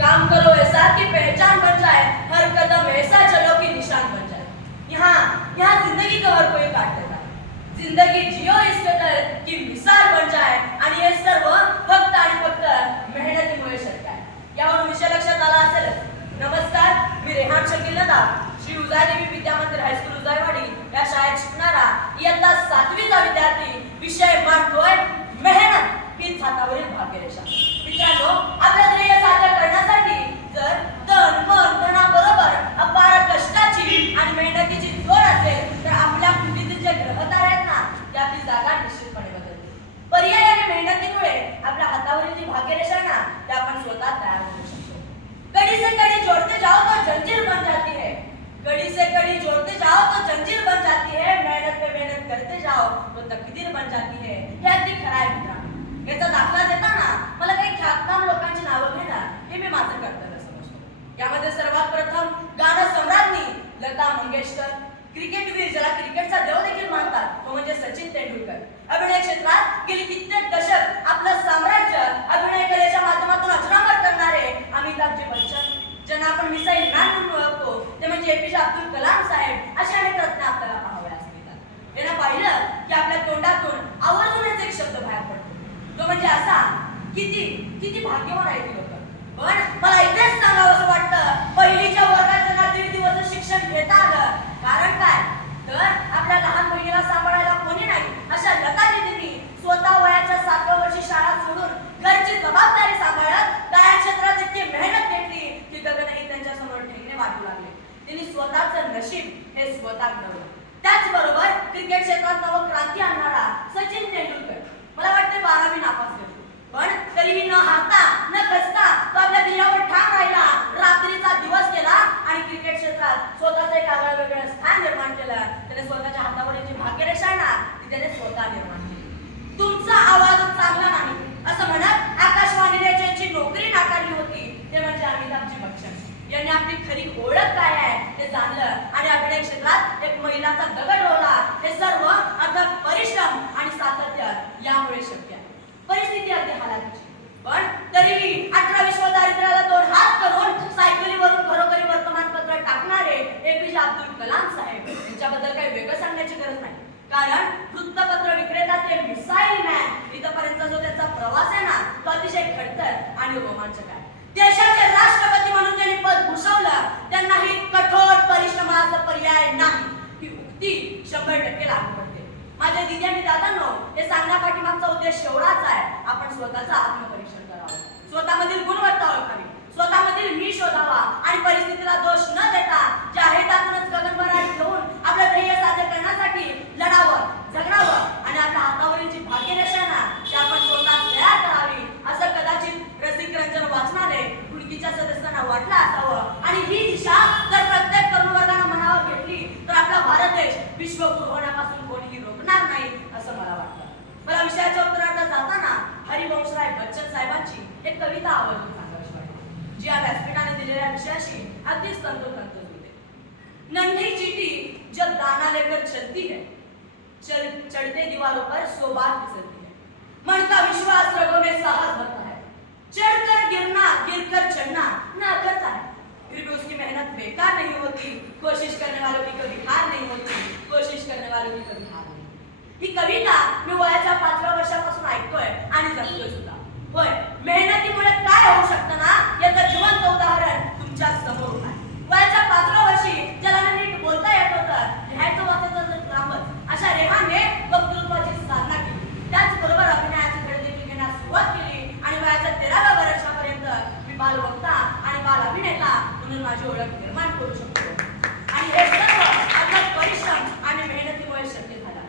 काम करो ऐसा कि पहचान बन जाए हर कदम ऐसा चलो कि निशान बन जाए। यहाँ यहाँ जिंदगी का और कोई काट देता है जिंदगी जियो इस कदर की मिसाल बन जाए आणि हे सर्व फक्त आणि फक्त मेहनतीमुळे शक्य आहे। यावर विषय लक्षात आला असेल नमस्कार मी रेहान शकील नदा श्री उजादेवी विद्या मंदिर हायस्कूल उजायवाडी या शाळेत शिकणारा इयत्ता सातवीचा विद्यार्थी विषय मांडतोय मेहनत हीच हातावरील भाग्यरेषा मित्रांनो आपलं ध्येय साध्य करण्यासाठी जर तन मन धनाबरोबर अपार कष्टाची आणि मेहनतीची जोड असेल तर आपल्या कुंडीतील जे ग्रहतारे आहेत ना ते आपली जागा निश्चितपणे बदलते पर्यायाने मेहनतीमुळे आपल्या हातावरील जी भाग्यरेषा आहे ना ते आपण स्वतः तयार करू शकतो कड़ी से कड़ी जोड़ते जाओ तो जंजीर बन जाती है कड़ी से कड़ी जोड़ते जाओ तो जंजीर बन जाती है मेहनत पे मेहनत करते जाओ तो तकदीर बन जाती है? हे अगदी खरा आहे मित्रांनो याचा दाखला देताना मला काही ख्यातनाम लोकांची नावं घेणार हे मी माझं कर्तव्य समजतो. यामध्ये सर्वात प्रथम गाणं सम्राज्ञी लता मंगेशकर. क्रिकेटवीर ज्याला क्रिकेटचा देव देखील मानतात तो म्हणजे सचिन तेंडुलकर. अभिनय क्षेत्रात गेली किती दशक आपलं साम्राज्य अभिनय कलेच्या माध्यमातून अजरामर करणारे अमिताभजी बच्चन ज्यांना आपण मिसाईल मॅन म्हणून ओळखतो ते म्हणजे एपीजे अब्दुल कलाम साहेब असे अनेक रत्न आपल्याला पाहावयास मिळतात यांना पाहिलं की आपल्या तोंडातून आवर्जूनच एक शब्द बाहेर पडतो तो म्हणजे असा किती किती भाग्यवान आहे ती लोक. पण मला इथेच सांगावं असं वाटतं. पहिलीच्या वर्गात त्यांना दीड दिवस शिक्षण घेता आलं. कारण काय? तर आपल्या लहान बहिणीला सांभाळायला कोणी नाही. अशा लता दिदींनी स्वतः वयाच्या सातव्या वर्षी शाळा सोडून घरची जबाबदारी सांभाळत गायन क्षेत्रात इतकी मेहनत घेतली की गगनही त्यांच्यासमोर ठेकणे वाटू लागले. तिने स्वतःचं नशीब हे स्वतः घडवलं त्याचबरोबर क्रिकेट क्षेत्रात नवक्रांती आणणारा सचिन तेंडुलकर. मला वाटते बारावी नापास करतो पण तरीही न हारता न खचता तो आपल्या ध्येयावर ठाम राहिला. रात्रीचा दिवस केला आणि क्रिकेट क्षेत्रात स्वतःचं एक आगळं वेगळं स्थान निर्माण केलं. त्याने स्वतःच्या हातावरील जी भाग्यरेषा आहे ना ती त्याने स्वतः निर्माण केली. तुमचा आवाज चांगला नाही असं म्हणत आकाशवाणीने ज्यांची नोकरी नाकारली होती ते म्हणजे अमिताभजी बच्चन. यांनी आपली खरी ओळख काय आहे ते जाणलं. आणि अभिनय क्षेत्रात एक महिलाचा दगड रोवला. हे सर्व अथक परिश्रम आणि सातत्य यामुळे शक्य आहे. परिस्थिती अगदी हालाकीची. पण तरीही अठरा विश्व दारिद्र्याला दोन हात करून सायकलीवरून घरोघरी वर्तमानपत्र टाकणारे एपीजे अब्दुल कलाम साहेब यांच्याबद्दल काही वेगळं सांगण्याची गरज नाही. कारण वृत्तपत्र विक्रेता ते मिसाईल मॅन इथपर्यंत जो त्याचा प्रवास आहे ना तो अतिशय खडतर आणि रोमांचक आहे. देशाचे राष्ट्रपती म्हणून ज्यांनी पद भूषवलं त्यांना ही कठोर परिश्रमाचा पर्याय नाही. ही उक्ती शंभर टक्के लागू पडते माझ्या दिदी आणि दादांनो हे सांगण्यापाठीमागचा उद्देश एवढाच आहे आपण स्वतःचं आत्मपरीक्षण करावं. स्वतःमधील गुणवत्ता ओळखावी. स्वतःमधील मी शोधावा आणि परिस्थितीला दोष न देता जे आहे त्यातूनच गगनभरात घेऊन आपलं ध्येय साध्य करण्यासाठी लढावं झगडावं आणि आता हातावरील जी भाग्यरेषा ना ती आपण स्वतः तयार करावी असं कदाचित रसिक रंजन वाचनालय गुडकीच्या सदस्यांना वाटलं असावं. आणि ही दिशा जर प्रत्येक तरुण वर्गानं मनावर घेतली तर आपला भारत देश विश्वगुरु होणार कोणीही रोखणार नाही असं मला वाटतं मला विषयाच्या उत्तरार्धात जाताना हरिवंशराय बच्चन साहेबांची एक कविता आवडली सांगावीशी वाटते. जी या व्यासपीठाने दिलेल्या विषयाशी अगदी तंतोतंत जुळते नन्ही चीटी जब दाना लेकर चलती है चल चढ़ते दीवारों पर सौ बार फिसलती है मन का विश्वास रगों में साहस भरता है चढ़कर गिरना गिरकर चढ़ना ना करता है फिर भी उसकी मेहनत बेकार नहीं होती. कोशिश करने वालों की कभी हार नहीं होती. कोशिश करने वालों की कभी हार नहीं ही कविता मी वयाच्या पाचव्या वर्षापासून ऐकतोय आणि जगतोय सुद्धा. होता आणि मला भिडेला म्हणून माझी ओळख निर्माण करू शकतो. आणि हे सर्व अथक परिश्रम आणि मेहनतीमुळे शक्य झाला.